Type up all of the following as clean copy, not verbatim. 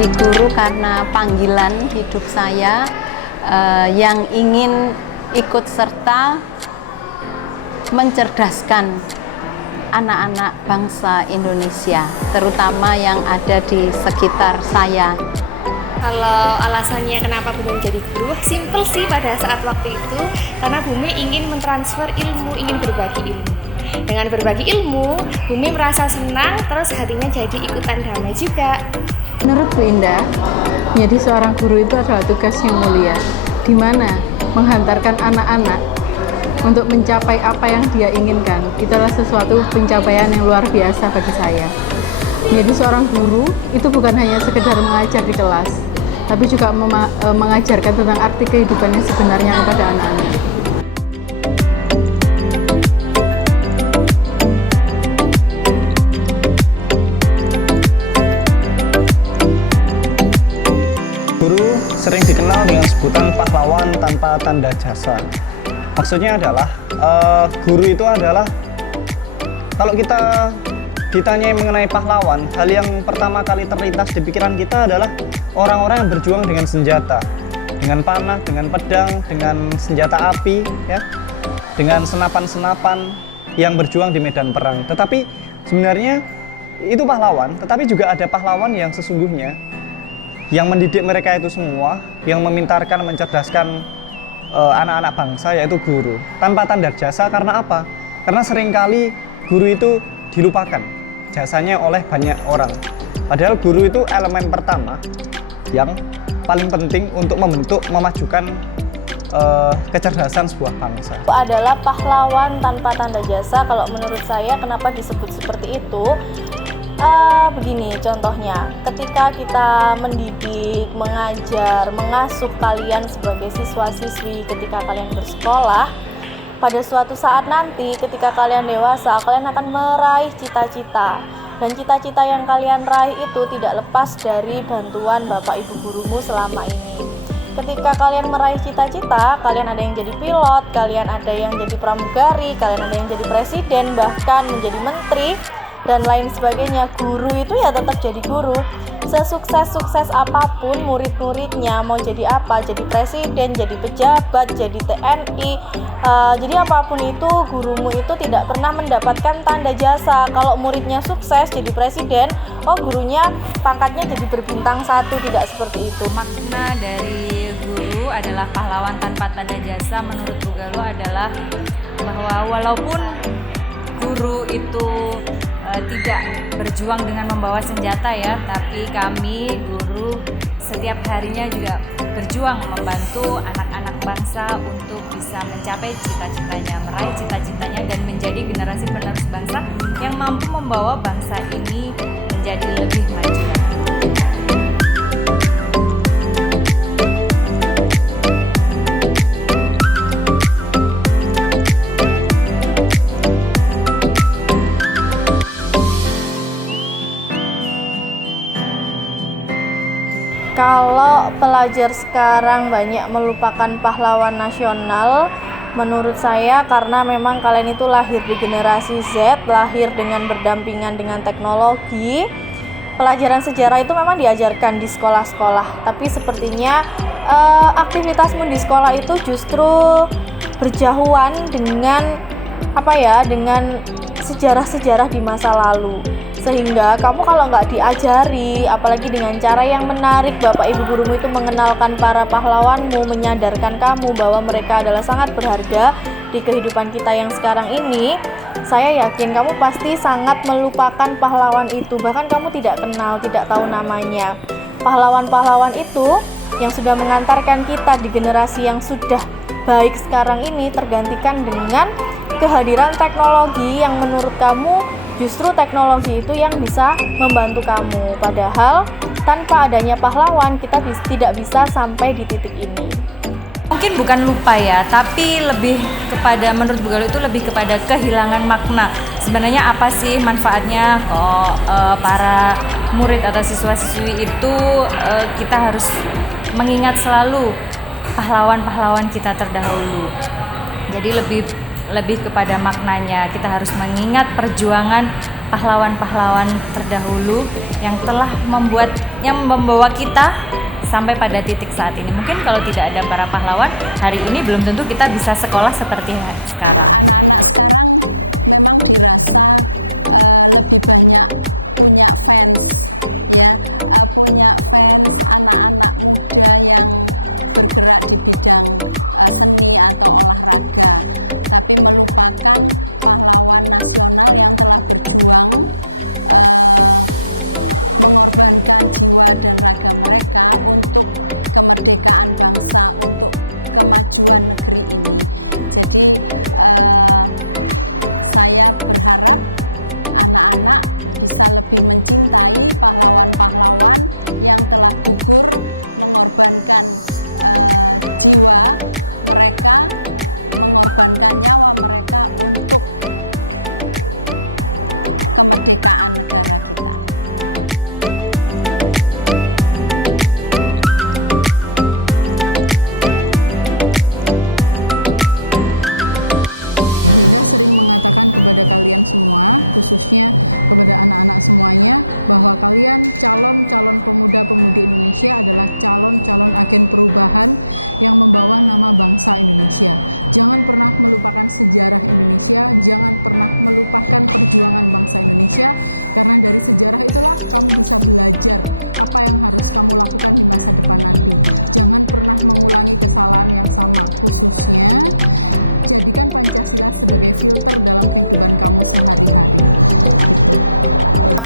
menjadi guru karena panggilan hidup saya yang ingin ikut serta mencerdaskan anak-anak bangsa Indonesia, terutama yang ada di sekitar saya. Kalau alasannya kenapa Bumi menjadi guru, simple sih pada saat waktu itu, karena Bumi ingin mentransfer ilmu, ingin berbagi ilmu. Dengan berbagi ilmu, Bumi merasa senang, terus hatinya jadi ikutan damai juga. Menurut Bu Indah, menjadi seorang guru itu adalah tugas yang mulia, di mana menghantarkan anak-anak untuk mencapai apa yang dia inginkan. Itu adalah sesuatu pencapaian yang luar biasa bagi saya. Menjadi seorang guru itu bukan hanya sekedar mengajar di kelas, tapi juga mengajarkan tentang arti kehidupan yang sebenarnya kepada anak-anak. Guru sering dikenal dengan sebutan pahlawan tanpa tanda jasa. Maksudnya adalah guru itu adalah, kalau kita ditanyai mengenai pahlawan, hal yang pertama kali terlintas di pikiran kita adalah orang-orang yang berjuang dengan senjata, dengan panah, dengan pedang, dengan senjata api, ya, dengan senapan-senapan yang berjuang di medan perang. Tetapi sebenarnya itu pahlawan, tetapi juga ada pahlawan yang sesungguhnya yang mendidik mereka itu semua, yang memintarkan, mencerdaskan anak-anak bangsa, yaitu guru. Tanpa tanda jasa, karena apa? Karena seringkali guru itu dilupakan jasanya oleh banyak orang. Padahal guru itu elemen pertama yang paling penting untuk membentuk, memajukan kecerdasan sebuah bangsa. Itu adalah pahlawan tanpa tanda jasa. Kalau menurut saya, kenapa disebut seperti itu? Begini contohnya, ketika kita mendidik, mengajar, mengasuh kalian sebagai siswa-siswi ketika kalian bersekolah, pada suatu saat nanti ketika kalian dewasa, kalian akan meraih cita-cita. Dan cita-cita yang kalian raih itu tidak lepas dari bantuan Bapak Ibu gurumu selama ini. Ketika kalian meraih cita-cita, kalian ada yang jadi pilot, kalian ada yang jadi pramugari, kalian ada yang jadi presiden, bahkan menjadi menteri, dan lain sebagainya. Guru itu ya tetap jadi guru. Sesukses-sukses apapun murid-muridnya, mau jadi apa, jadi presiden, jadi pejabat, jadi TNI, jadi apapun itu, gurumu itu tidak pernah mendapatkan tanda jasa. Kalau muridnya sukses jadi presiden, oh gurunya pangkatnya jadi berbintang 1, tidak seperti itu. Makna dari guru adalah pahlawan tanpa tanda jasa. Menurut Bu Galuh adalah bahwa walaupun guru itu tidak berjuang dengan membawa senjata ya, tapi kami guru setiap harinya juga berjuang membantu anak-anak bangsa untuk bisa mencapai cita-citanya, meraih cita-citanya, dan menjadi generasi penerus bangsa yang mampu membawa bangsa ini menjadi lebih maju. Kalau pelajar sekarang banyak melupakan pahlawan nasional, menurut saya karena memang kalian itu lahir di generasi Z, lahir dengan berdampingan dengan teknologi. Pelajaran sejarah itu memang diajarkan di sekolah-sekolah, tapi sepertinya aktivitasmu di sekolah itu justru berjauhan dengan dengan sejarah-sejarah di masa lalu. Sehingga kamu kalau nggak diajari, apalagi dengan cara yang menarik, Bapak Ibu gurumu itu mengenalkan para pahlawanmu, menyadarkan kamu bahwa mereka adalah sangat berharga di kehidupan kita yang sekarang ini, saya yakin kamu pasti sangat melupakan pahlawan itu. Bahkan kamu tidak kenal, tidak tahu namanya. Pahlawan-pahlawan itu yang sudah mengantarkan kita di generasi yang sudah baik sekarang ini tergantikan dengan kehadiran teknologi yang menurut kamu justru teknologi itu yang bisa membantu kamu. Padahal tanpa adanya pahlawan kita tidak bisa sampai di titik ini. Mungkin bukan lupa ya, tapi lebih kepada, menurut Bu Galuh itu lebih kepada kehilangan makna. Sebenarnya apa sih manfaatnya para murid atau siswa-siswi itu kita harus mengingat selalu pahlawan-pahlawan kita terdahulu. Jadi lebih kepada maknanya, kita harus mengingat perjuangan pahlawan-pahlawan terdahulu yang telah membawa kita sampai pada titik saat ini. Mungkin kalau tidak ada para pahlawan, hari ini belum tentu kita bisa sekolah seperti sekarang.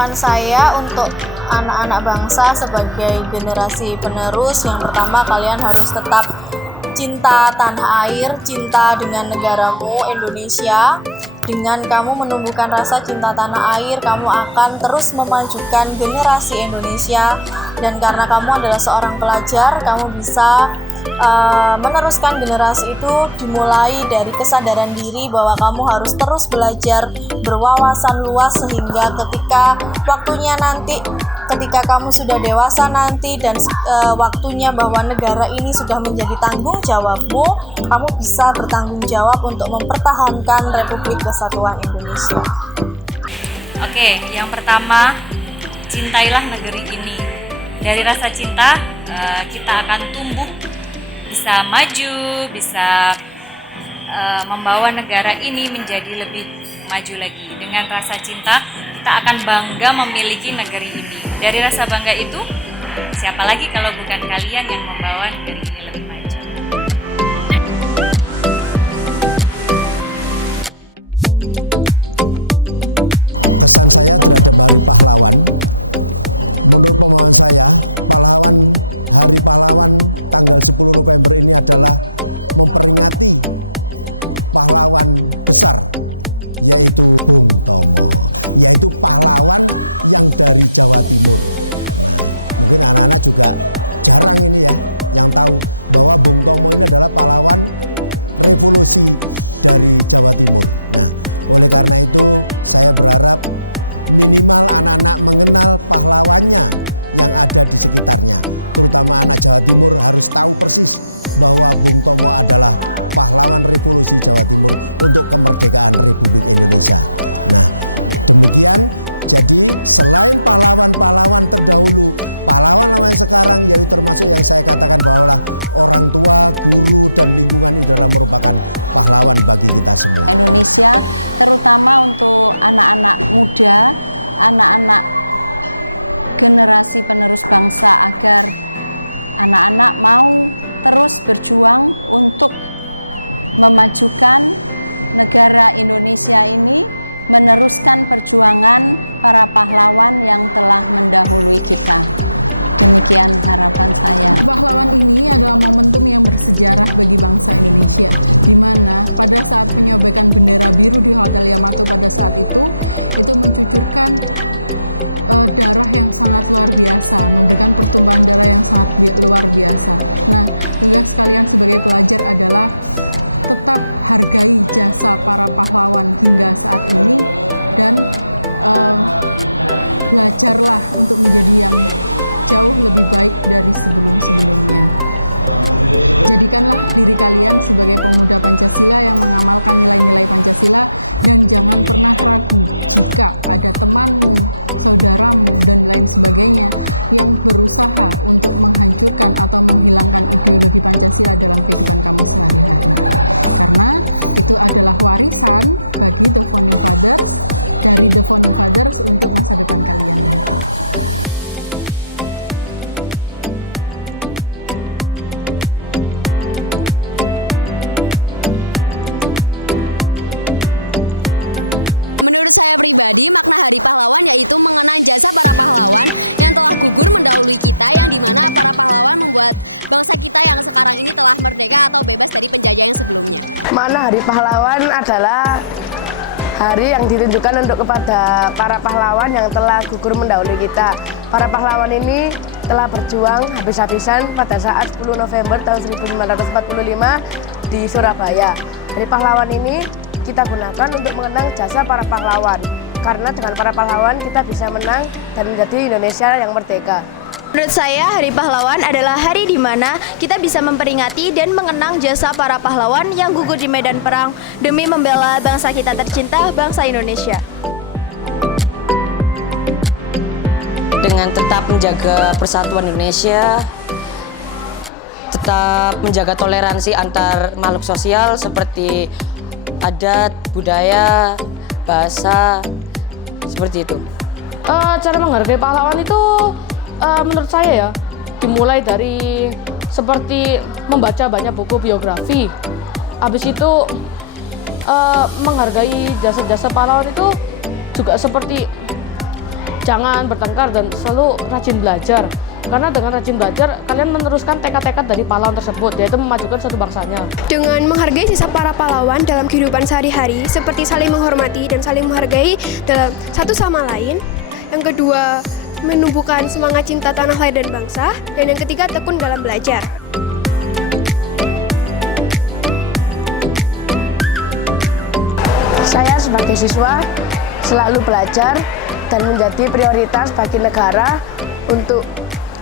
Harapan saya untuk anak-anak bangsa sebagai generasi penerus, yang pertama kalian harus tetap cinta tanah air, cinta dengan negaramu Indonesia. Dengan kamu menumbuhkan rasa cinta tanah air, kamu akan terus memajukan generasi Indonesia. Dan karena kamu adalah seorang pelajar, kamu bisa meneruskan generasi itu dimulai dari kesadaran diri bahwa kamu harus terus belajar, berwawasan luas, sehingga ketika waktunya nanti, ketika kamu sudah dewasa nanti dan waktunya bahwa negara ini sudah menjadi tanggung jawabmu, kamu bisa bertanggung jawab untuk mempertahankan Republik Kesatuan Indonesia. Oke, yang pertama, cintailah negeri ini. Dari rasa cinta, kita akan tumbuh, bisa maju, bisa membawa negara ini menjadi lebih maju lagi. Dengan rasa cinta, kita akan bangga memiliki negeri ini. Dari rasa bangga itu, siapa lagi kalau bukan kalian yang membawa negeri ini lebih maju. Makna Hari Pahlawan adalah hari yang ditunjukkan untuk kepada para pahlawan yang telah gugur mendahului kita. Para pahlawan ini telah berjuang habis-habisan pada saat 10 November tahun 1945 di Surabaya. Hari pahlawan ini kita gunakan untuk mengenang jasa para pahlawan. Karena dengan para pahlawan kita bisa menang dan menjadi Indonesia yang merdeka. Menurut saya, Hari Pahlawan adalah hari di mana kita bisa memperingati dan mengenang jasa para pahlawan yang gugur di medan perang demi membela bangsa kita tercinta, bangsa Indonesia. Dengan tetap menjaga persatuan Indonesia, tetap menjaga toleransi antar makhluk sosial seperti adat, budaya, bahasa, seperti itu. Cara menghargai pahlawan itu menurut saya ya dimulai dari seperti membaca banyak buku biografi. Habis itu menghargai jasa-jasa pahlawan itu juga seperti jangan bertengkar dan selalu rajin belajar. Karena dengan rajin belajar, kalian meneruskan tekad-tekad dari pahlawan tersebut, yaitu memajukan suatu bangsanya. Dengan menghargai jasa para pahlawan dalam kehidupan sehari-hari, seperti saling menghormati dan saling menghargai dalam satu sama lain. Yang kedua, menumbuhkan semangat cinta tanah air dan bangsa. Dan yang ketiga, tekun dalam belajar. Saya sebagai siswa selalu belajar dan menjadi prioritas bagi negara untuk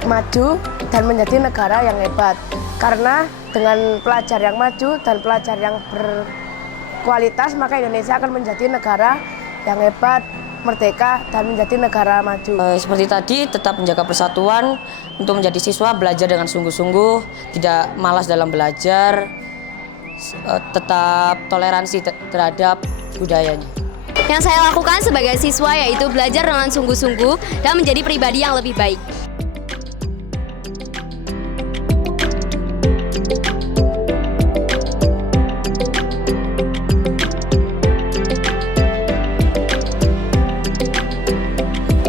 maju dan menjadi negara yang hebat. Karena dengan pelajar yang maju dan pelajar yang berkualitas, maka Indonesia akan menjadi negara yang hebat, merdeka, dan menjadi negara maju. Seperti tadi, tetap menjaga persatuan. Untuk menjadi siswa, belajar dengan sungguh-sungguh, tidak malas dalam belajar, tetap toleransi terhadap budayanya. Yang saya lakukan sebagai siswa yaitu belajar dengan sungguh-sungguh dan menjadi pribadi yang lebih baik.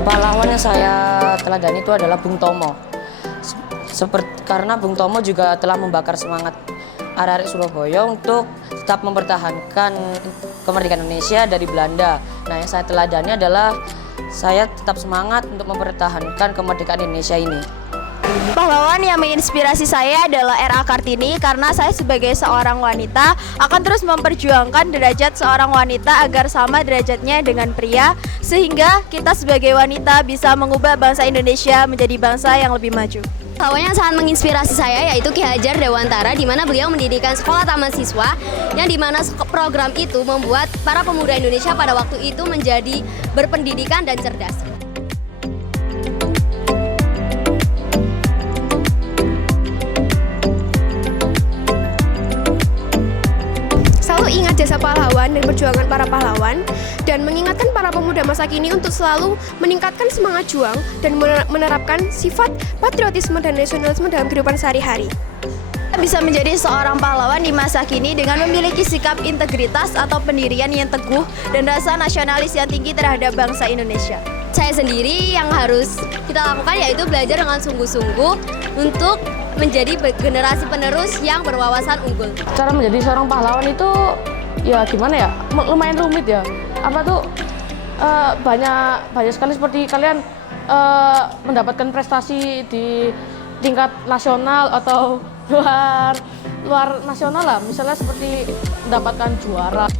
Pahlawan yang saya teladani itu adalah Bung Tomo. Karena Bung Tomo juga telah membakar semangat arek-arek Surabaya untuk tetap mempertahankan kemerdekaan Indonesia dari Belanda. Nah, yang saya teladani adalah saya tetap semangat untuk mempertahankan kemerdekaan Indonesia ini. Pahlawan yang menginspirasi saya adalah R.A. Kartini karena saya sebagai seorang wanita akan terus memperjuangkan derajat seorang wanita agar sama derajatnya dengan pria sehingga kita sebagai wanita bisa mengubah bangsa Indonesia menjadi bangsa yang lebih maju. Pahlawan yang sangat menginspirasi saya yaitu Ki Hajar Dewantara, di mana beliau mendirikan sekolah taman siswa yang dimana program itu membuat para pemuda Indonesia pada waktu itu menjadi berpendidikan dan cerdas. Selalu ingat jasa pahlawan dan perjuangan para pahlawan, dan mengingatkan para pemuda masa kini untuk selalu meningkatkan semangat juang dan menerapkan sifat patriotisme dan nasionalisme dalam kehidupan sehari-hari. Bisa menjadi seorang pahlawan di masa kini dengan memiliki sikap integritas atau pendirian yang teguh dan rasa nasionalis yang tinggi terhadap bangsa Indonesia. Saya sendiri yang harus kita lakukan yaitu belajar dengan sungguh-sungguh untuk menjadi generasi penerus yang berwawasan unggul. Cara menjadi seorang pahlawan itu ya gimana ya, lumayan rumit ya. Apa tuh banyak sekali seperti kalian mendapatkan prestasi di tingkat nasional atau luar nasional lah, misalnya seperti mendapatkan juara.